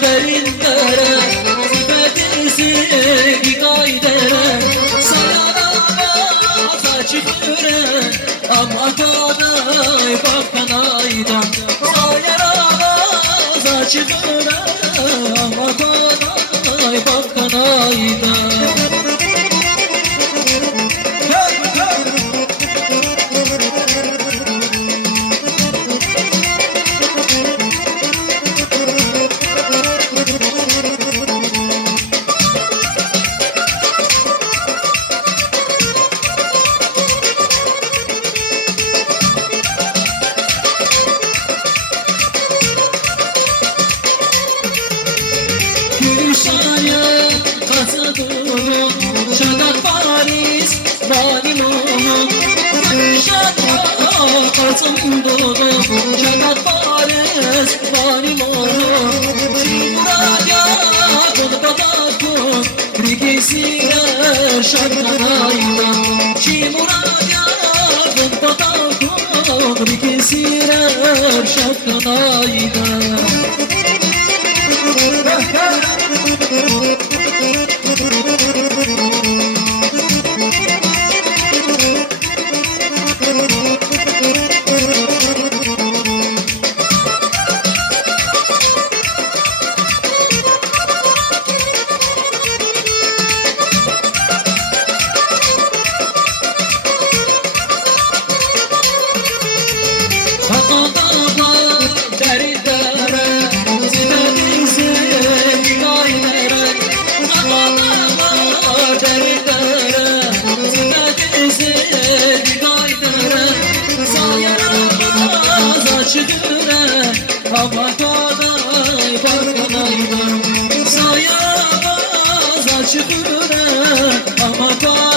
derindere Zibedisi gigaydere Sayarama saçıkıre Ama kanay bakkanaydan Sayarama saçıkıre Ama kanay bakkanaydan Gülşah'ya katıdım Şadak Paris Balimon Gülşah'ya katıdım Şadak Paris Balimon Şimura'ya kulbatakun Rikesiler şarkınayla Şimura'ya kulbatakun Rikesiler şarkınayla Ama kanay bakkanaydan Sayamaz açıkıra Ama kanay